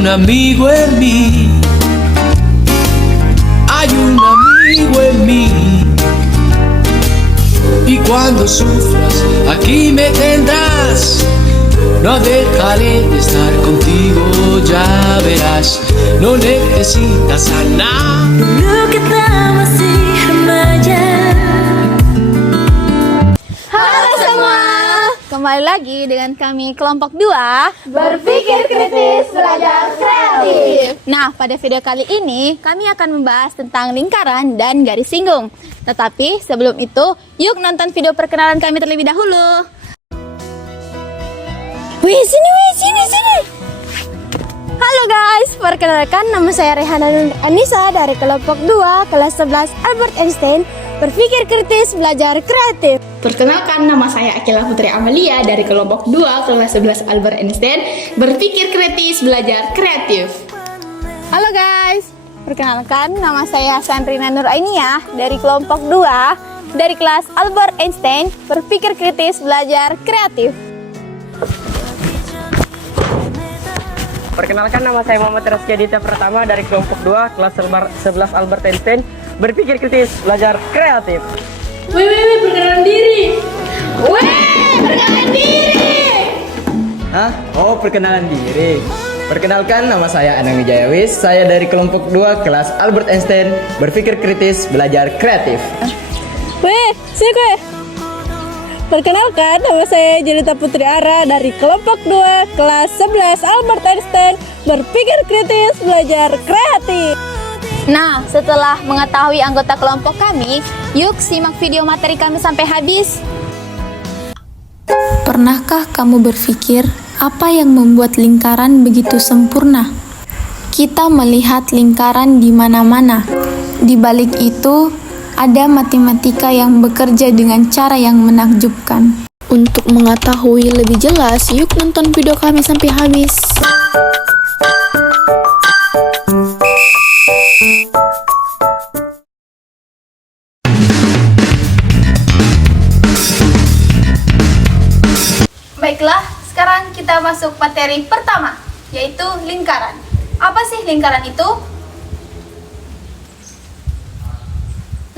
un amigo en mí, hay un amigo en mí. Y cuando sufras, aquí me tendrás. No dejaré de estar contigo, ya verás. No necesitas a nada. Dulu kita masih remaja. Halo semua, kembali lagi dengan kami kelompok 2 Berpikir kritis, belajar kreatif. Nah, pada video kali ini kami akan membahas tentang lingkaran dan garis singgung. Tetapi sebelum itu, yuk nonton video perkenalan kami terlebih dahulu. Wih, sini. Halo guys, perkenalkan nama saya Rehana Nur Anissa dari kelompok 2 kelas 11 Albert Einstein. Berpikir kritis, belajar kreatif. Perkenalkan, nama saya Akila Putri Amalia dari kelompok 2 kelas 11 Albert Einstein. Berpikir kritis, belajar kreatif. Halo guys, perkenalkan nama saya Sandrina Nur Ainiyah dari kelompok 2 dari kelas Albert Einstein. Berpikir kritis, belajar kreatif. Perkenalkan, nama saya Muhammad Rizky Aditya Pratama dari kelompok 2 kelas 11 Albert Einstein. Berpikir kritis, belajar kreatif. Perkenalan diri. Perkenalan diri. Hah? Oh, perkenalan diri. Perkenalkan, nama saya Anang Wijayawis. Saya dari kelompok 2 kelas Albert Einstein. Berpikir kritis, belajar kreatif. Sini gue. Perkenalkan, nama saya Jelita Putri Ara dari kelompok 2 kelas 11 Albert Einstein. Berpikir kritis, belajar kreatif. Nah, setelah mengetahui anggota kelompok kami, yuk simak video materi kami sampai habis. Pernahkah kamu berpikir apa yang membuat lingkaran begitu sempurna? Kita melihat lingkaran di mana-mana. Di balik itu, ada matematika yang bekerja dengan cara yang menakjubkan. Untuk mengetahui lebih jelas, yuk nonton video kami sampai habis. Baiklah, sekarang kita masuk materi pertama, yaitu lingkaran. Apa sih lingkaran itu?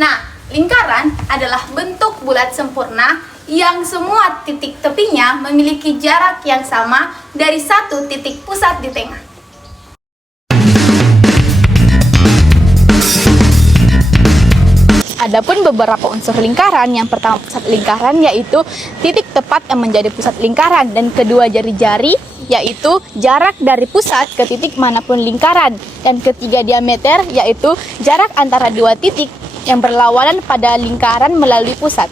Nah, lingkaran adalah bentuk bulat sempurna yang semua titik tepinya memiliki jarak yang sama dari satu titik pusat di tengah. Adapun beberapa unsur lingkaran, yang pertama pusat lingkaran yaitu titik tepat yang menjadi pusat lingkaran, dan kedua jari-jari yaitu jarak dari pusat ke titik manapun lingkaran, dan ketiga diameter yaitu jarak antara dua titik yang berlawanan pada lingkaran melalui pusat.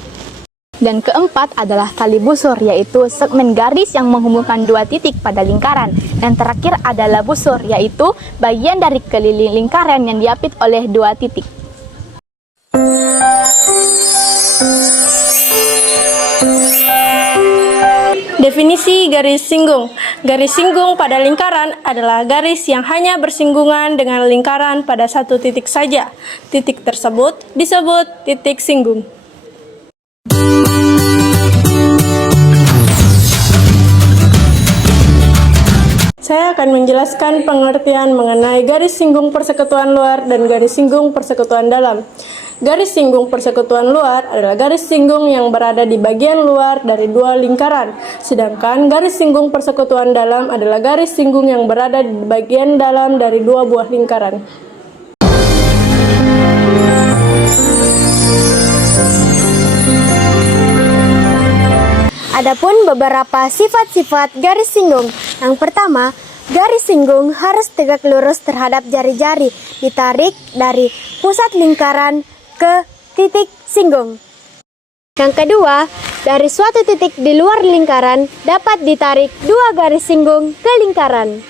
Dan keempat adalah tali busur, yaitu segmen garis yang menghubungkan dua titik pada lingkaran. Dan terakhir adalah busur, yaitu bagian dari keliling lingkaran yang diapit oleh dua titik. Definisi garis singgung. Garis singgung pada lingkaran adalah garis yang hanya bersinggungan dengan lingkaran pada satu titik saja. Titik tersebut disebut titik singgung. Saya akan menjelaskan pengertian mengenai garis singgung persekutuan luar dan garis singgung persekutuan dalam. Garis singgung persekutuan luar adalah garis singgung yang berada di bagian luar dari dua lingkaran, sedangkan garis singgung persekutuan dalam adalah garis singgung yang berada di bagian dalam dari dua buah lingkaran. Adapun beberapa sifat-sifat garis singgung. Yang pertama, garis singgung harus tegak lurus terhadap jari-jari, ditarik dari pusat lingkaran ke titik singgung. Yang kedua, dari suatu titik di luar lingkaran dapat ditarik dua garis singgung ke lingkaran.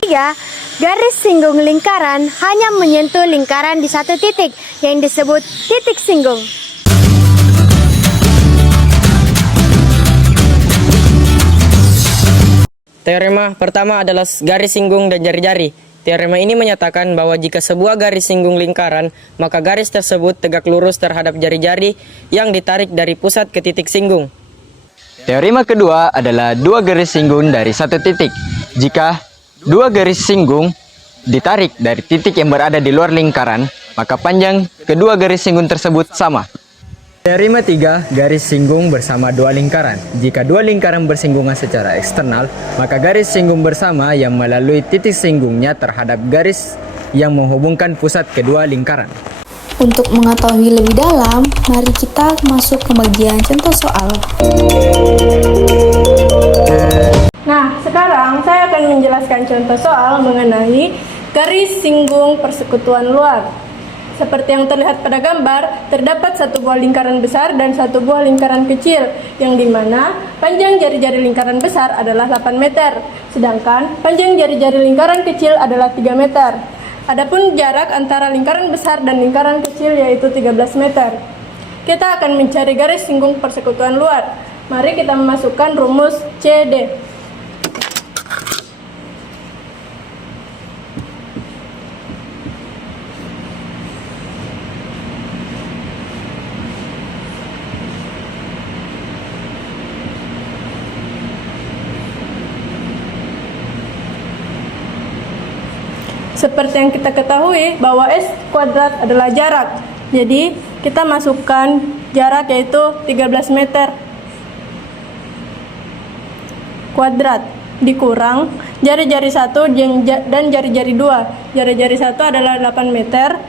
Ketiga, garis singgung lingkaran hanya menyentuh lingkaran di satu titik yang disebut titik singgung. Teorema pertama adalah garis singgung dan jari-jari. Teorema ini menyatakan bahwa jika sebuah garis singgung lingkaran, maka garis tersebut tegak lurus terhadap jari-jari yang ditarik dari pusat ke titik singgung. Teorema kedua adalah dua garis singgung dari satu titik. Jika dua garis singgung ditarik dari titik yang berada di luar lingkaran, maka panjang kedua garis singgung tersebut sama. Teorema 3, garis singgung bersama dua lingkaran. Jika dua lingkaran bersinggungan secara eksternal, maka garis singgung bersama yang melalui titik singgungnya terhadap garis yang menghubungkan pusat kedua lingkaran. Untuk mengetahui lebih dalam, mari kita masuk ke bagian contoh soal. Nah, sekarang saya akan menjelaskan contoh soal mengenai garis singgung persekutuan luar. Seperti yang terlihat pada gambar, terdapat satu buah lingkaran besar dan satu buah lingkaran kecil, yang dimana panjang jari-jari lingkaran besar adalah 8 meter, sedangkan panjang jari-jari lingkaran kecil adalah 3 meter. Adapun jarak antara lingkaran besar dan lingkaran kecil yaitu 13 meter. Kita akan mencari garis singgung persekutuan luar. Mari kita memasukkan rumus CD. Seperti yang kita ketahui bahwa S kuadrat adalah jarak. Jadi kita masukkan jarak yaitu 13 meter kuadrat dikurang jari-jari 1 dan jari-jari 2. Jari-jari 1 adalah 8 meter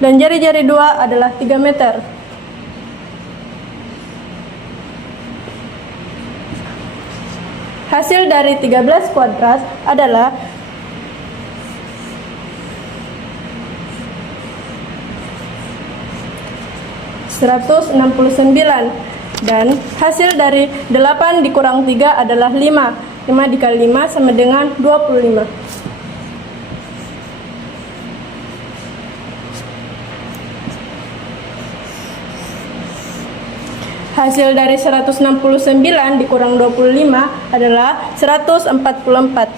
dan jari-jari 2 adalah 3 meter. Hasil dari 13 kuadrat adalah 169 dan hasil dari 8 dikurang 3 adalah 5. 5 dikali 5 sama dengan 25. Hasil dari 169 dikurang 25 adalah 144.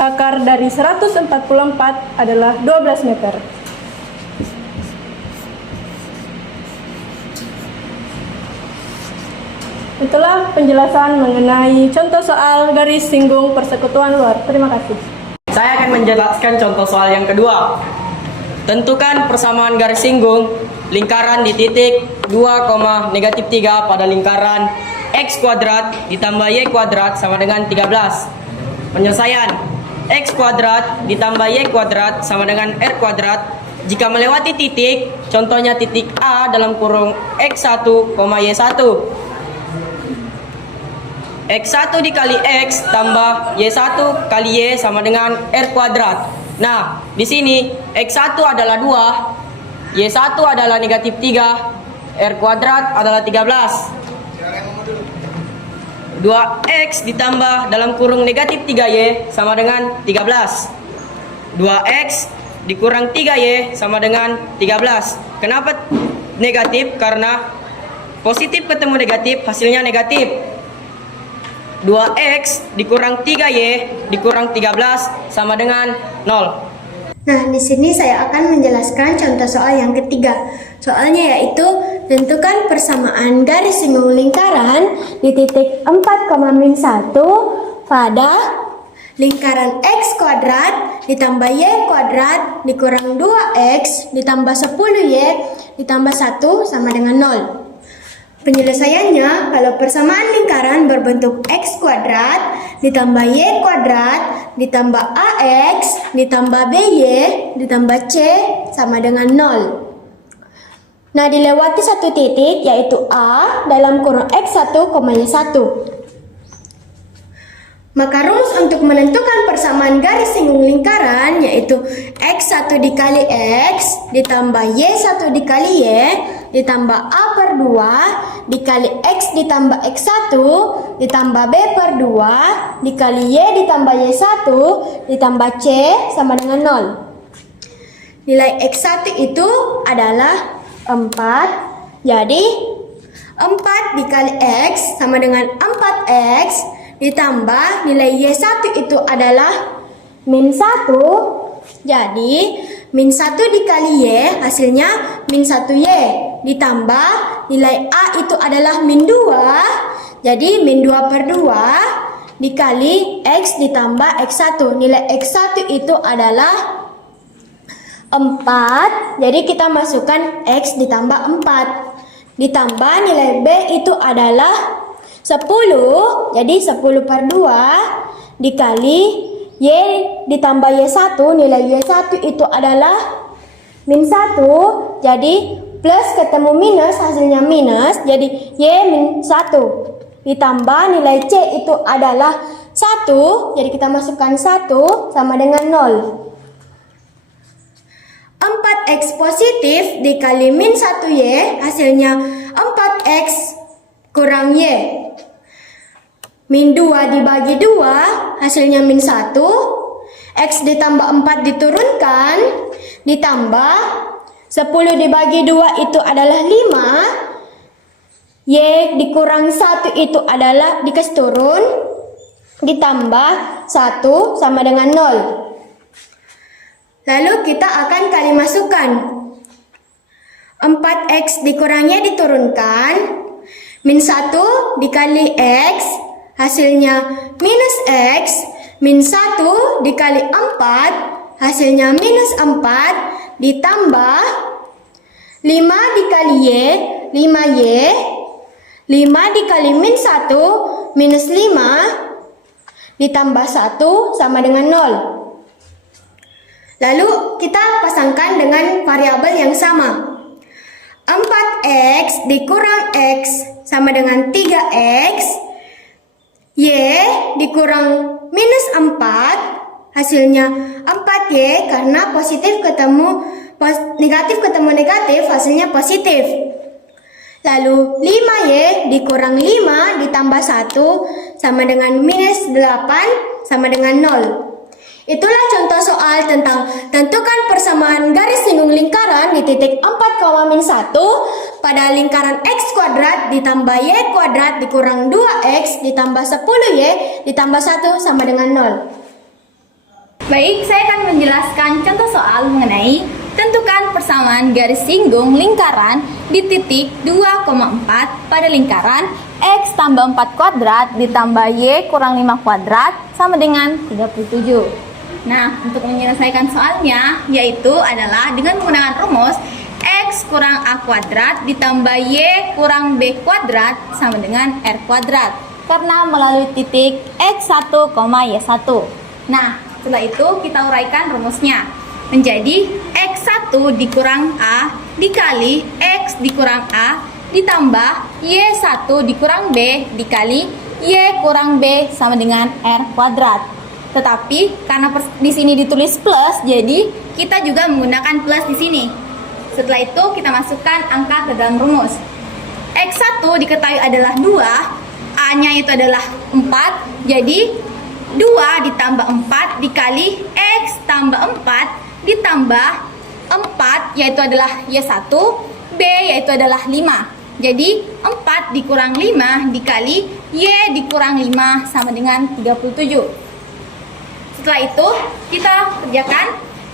Akar dari 144 adalah 12 meter. Itulah penjelasan mengenai contoh soal garis singgung persekutuan luar. Terima kasih. Saya akan menjelaskan contoh soal yang kedua. Tentukan persamaan garis singgung lingkaran di titik 2,-3 pada lingkaran X kuadrat ditambah Y kuadrat sama dengan 13. Penyelesaian. X kuadrat ditambah Y kuadrat sama dengan R kuadrat jika melewati titik, contohnya titik A dalam kurung X1, Y1. X1 dikali X tambah Y1 kali Y sama dengan R kuadrat. Nah, di sini X1 adalah 2, Y1 adalah -3, R kuadrat adalah 13. 2X ditambah dalam kurung -3Y sama dengan 13. 2X dikurang 3Y sama dengan 13. Kenapa negatif? Karena positif ketemu negatif, hasilnya negatif. 2X dikurang 3Y dikurang 13 sama dengan 0. Nah, di sini saya akan menjelaskan contoh soal yang ketiga. Soalnya yaitu tentukan persamaan garis singgung lingkaran di titik 4,-1 pada lingkaran X kuadrat ditambah Y kuadrat dikurang 2X ditambah 10Y ditambah 1 sama dengan 0. Penyelesaiannya, kalau persamaan lingkaran berbentuk X kuadrat ditambah Y kuadrat ditambah AX ditambah BY ditambah C sama dengan 0. Nah, dilewati satu titik yaitu A dalam kurung X1, Y1. Maka rumus untuk menentukan persamaan garis singgung lingkaran yaitu X1 dikali X ditambah Y1 dikali Y ditambah A per 2 dikali X ditambah X1 ditambah B per 2 dikali Y ditambah Y1 ditambah C sama dengan 0. Nilai X1 itu adalah 4. Jadi 4 dikali X sama dengan 4X ditambah nilai Y1 itu adalah -1. Jadi -1 dikali Y hasilnya -1Y. ditambah nilai A itu adalah min 2. Jadi min 2 per 2 dikali X ditambah X1. Nilai X1 itu adalah 4. Jadi kita masukkan X ditambah 4. Ditambah nilai B itu adalah 10. Jadi 10 per 2 dikali Y ditambah Y1. Nilai Y1 itu adalah min 1. Jadi plus ketemu minus, hasilnya minus. Jadi Y min 1. Ditambah nilai C itu adalah 1. Jadi kita masukkan 1 sama dengan 0. 4X positif dikali min 1Y, hasilnya 4X kurang Y. Min 2 dibagi 2, hasilnya min 1. X ditambah 4 diturunkan, ditambah 10 dibagi 2 itu adalah 5. Y dikurang 1 itu adalah dikasih turun, ditambah 1 sama dengan 0. Lalu kita akan kali masukkan. 4X dikurangnya diturunkan, min 1 dikali X, hasilnya minus X. Min 1 dikali 4, hasilnya minus 4, ditambah 5 dikali Y, 5Y. 5 dikali min 1, minus 5, ditambah 1 sama dengan 0. Lalu kita pasangkan dengan variabel yang sama. 4X dikurang X sama dengan 3X. Y dikurang minus 4, hasilnya 4Y, karena negatif ketemu negatif, hasilnya positif. Lalu 5Y dikurang 5 ditambah 1 sama dengan minus 8 sama dengan 0. Itulah contoh soal tentang tentukan persamaan garis singgung lingkaran di titik 4,-1 pada lingkaran X kuadrat ditambah Y kuadrat dikurang 2X ditambah 10Y ditambah 1 sama dengan 0. Baik, saya akan menjelaskan contoh soal mengenai tentukan persamaan garis singgung lingkaran di titik 2,4 pada lingkaran X tambah 4 kuadrat ditambah Y kurang 5 kuadrat sama dengan 37. Nah, untuk menyelesaikan soalnya yaitu adalah dengan menggunakan rumus X kurang A kuadrat ditambah Y kurang B kuadrat sama dengan R kuadrat, karena melalui titik X1, Y1. Nah, setelah itu kita uraikan rumusnya menjadi X1 dikurang A dikali X dikurang A ditambah Y1 dikurang B dikali Y kurang B sama dengan R kuadrat. Tetapi karena di sini ditulis plus, jadi kita juga menggunakan plus di sini. Setelah itu kita masukkan angka ke dalam rumus. X1 diketahui adalah 2, A-nya itu adalah 4, jadi 2 ditambah 4 dikali X tambah 4 ditambah 4 yaitu adalah Y1, B yaitu adalah 5. Jadi 4 dikurang 5 dikali Y dikurang 5 sama dengan 37. Setelah itu kita kerjakan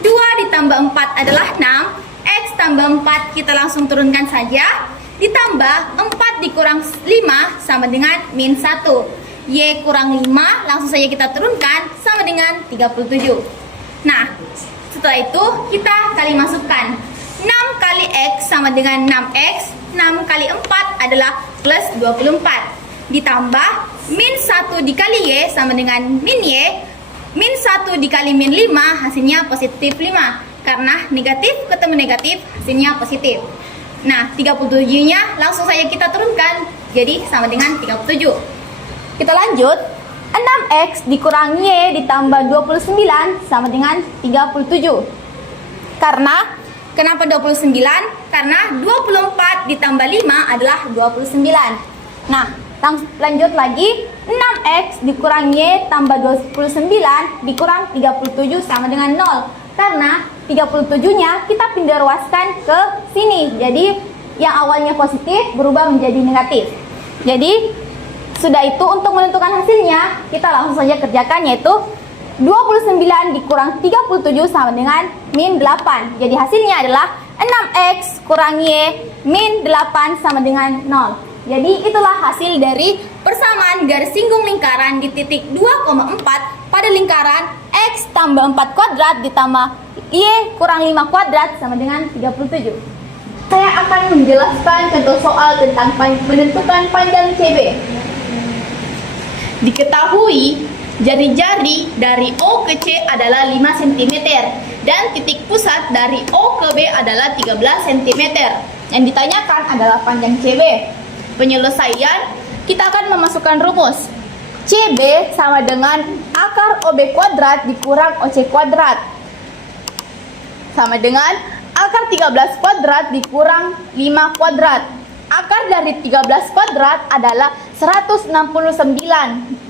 2 ditambah 4 adalah 6, X tambah 4 kita langsung turunkan saja, ditambah 4 dikurang 5 sama dengan min 1. Y kurang 5 langsung saja kita turunkan sama dengan 37. Nah, setelah itu kita kali masukkan 6 kali X sama dengan 6X, 6 kali 4 adalah plus 24, ditambah min 1 dikali Y sama dengan min Y, min 1 dikali min 5 hasilnya positif 5, karena negatif ketemu negatif hasilnya positif. Nah, 37 nya langsung saja kita turunkan jadi sama dengan 37. Kita lanjut, 6X dikurang Y ditambah 29 sama dengan 37. Kenapa 29? Karena 24 ditambah 5 adalah 29. Nah, lanjut lagi, 6X dikurang Y tambah 29 dikurang 37 sama dengan 0. Karena 37-nya kita pindah ruaskan ke sini. Jadi yang awalnya positif berubah menjadi negatif. Jadi sudah itu untuk menentukan hasilnya kita langsung saja kerjakan, yaitu 29 dikurang 37 sama dengan min 8. Jadi hasilnya adalah 6X kurang Y min 8 sama dengan 0. Jadi itulah hasil dari persamaan garis singgung lingkaran di titik 2,4 pada lingkaran X tambah 4 kuadrat ditambah Y kurang 5 kuadrat sama dengan 37. Saya akan menjelaskan contoh soal tentang menentukan panjang CB. Diketahui jari-jari dari O ke C adalah 5 cm dan titik pusat dari O ke B adalah 13 cm. Yang ditanyakan adalah panjang CB. Penyelesaian, kita akan memasukkan rumus. CB sama dengan akar OB kuadrat dikurang OC kuadrat sama dengan akar 13 kuadrat dikurang 5 kuadrat. Akar dari 13 kuadrat adalah 169,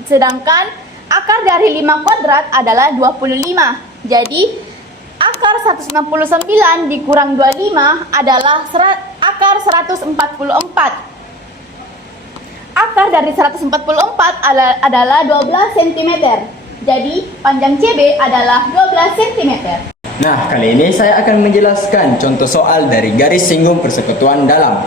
sedangkan akar dari 5 kuadrat adalah 25. Jadi, akar 169 dikurang 25 adalah akar 144. Akar dari 144 adalah 12 cm. Jadi, panjang CB adalah 12 cm. Nah, kali ini saya akan menjelaskan contoh soal dari garis singgung persekutuan dalam.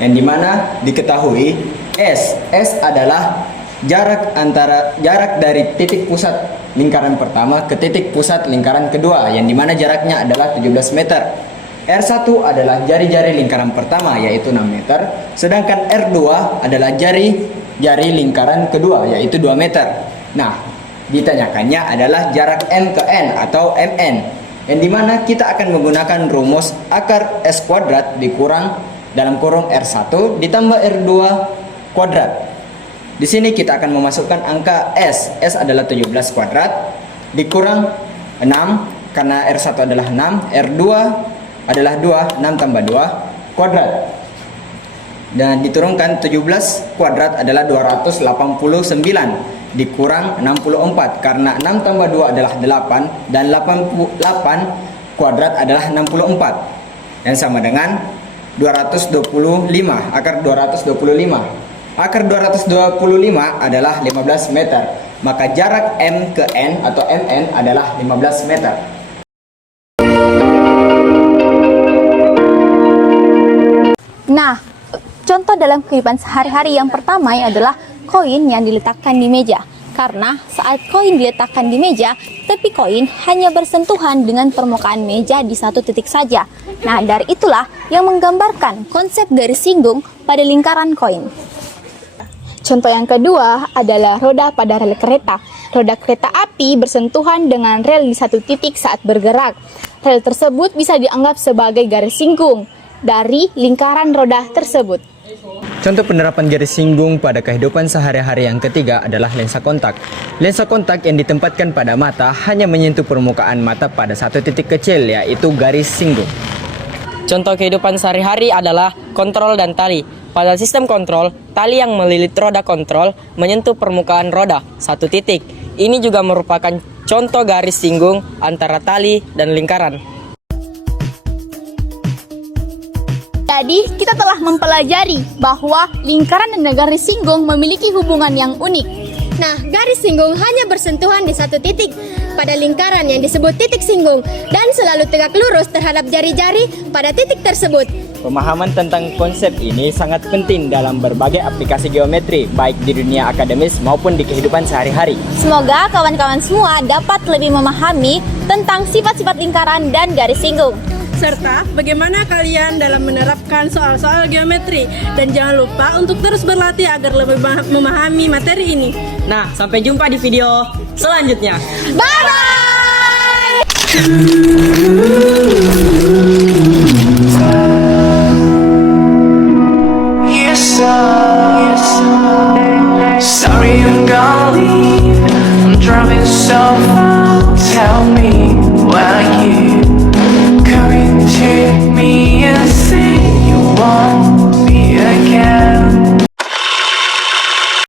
Yang dimana diketahui S adalah jarak dari titik pusat lingkaran pertama ke titik pusat lingkaran kedua, yang dimana jaraknya adalah 17 meter. R1 adalah jari-jari lingkaran pertama, yaitu 6 meter, sedangkan R2 adalah jari lingkaran kedua, yaitu 2 meter. Nah, ditanyakannya adalah jarak M ke N atau MN, yang dimana kita akan menggunakan rumus akar S kuadrat dikurang dalam kurung R1 ditambah R2 kuadrat. Di sini kita akan memasukkan angka S. S adalah 17 kuadrat dikurang 6 karena R1 adalah 6, R2 adalah 2, 6 tambah 2 kuadrat. Dan diturunkan 17 kuadrat adalah 289 dikurang 64 karena 6 tambah 2 adalah 8 dan 88 kuadrat adalah 64 dan sama dengan 225. Akar 225. Akar 225 adalah 15 meter. Maka jarak M ke N atau MN adalah 15 meter. Nah, contoh dalam kehidupan sehari-hari yang pertama adalah koin yang diletakkan di meja. Karena saat koin diletakkan di meja, tepi koin hanya bersentuhan dengan permukaan meja di satu titik saja. Nah, dari itulah yang menggambarkan konsep garis singgung pada lingkaran koin. Contoh yang kedua adalah roda pada rel kereta. Roda kereta api bersentuhan dengan rel di satu titik saat bergerak. Rel tersebut bisa dianggap sebagai garis singgung dari lingkaran roda tersebut. Contoh penerapan garis singgung pada kehidupan sehari-hari yang ketiga adalah lensa kontak. Lensa kontak yang ditempatkan pada mata hanya menyentuh permukaan mata pada satu titik kecil, yaitu garis singgung. Contoh kehidupan sehari-hari adalah kontrol dan tali. Pada sistem kontrol, tali yang melilit roda kontrol menyentuh permukaan roda satu titik. Ini juga merupakan contoh garis singgung antara tali dan lingkaran. Jadi, kita telah mempelajari bahwa lingkaran dan garis singgung memiliki hubungan yang unik. Nah, garis singgung hanya bersentuhan di satu titik pada lingkaran yang disebut titik singgung dan selalu tegak lurus terhadap jari-jari pada titik tersebut. Pemahaman tentang konsep ini sangat penting dalam berbagai aplikasi geometri, baik di dunia akademis maupun di kehidupan sehari-hari. Semoga kawan-kawan semua dapat lebih memahami tentang sifat-sifat lingkaran dan garis singgung. Serta bagaimana kalian dalam menerapkan soal-soal geometri. Dan jangan lupa untuk terus berlatih agar lebih memahami materi ini. Nah, sampai jumpa di video selanjutnya. Bye-bye!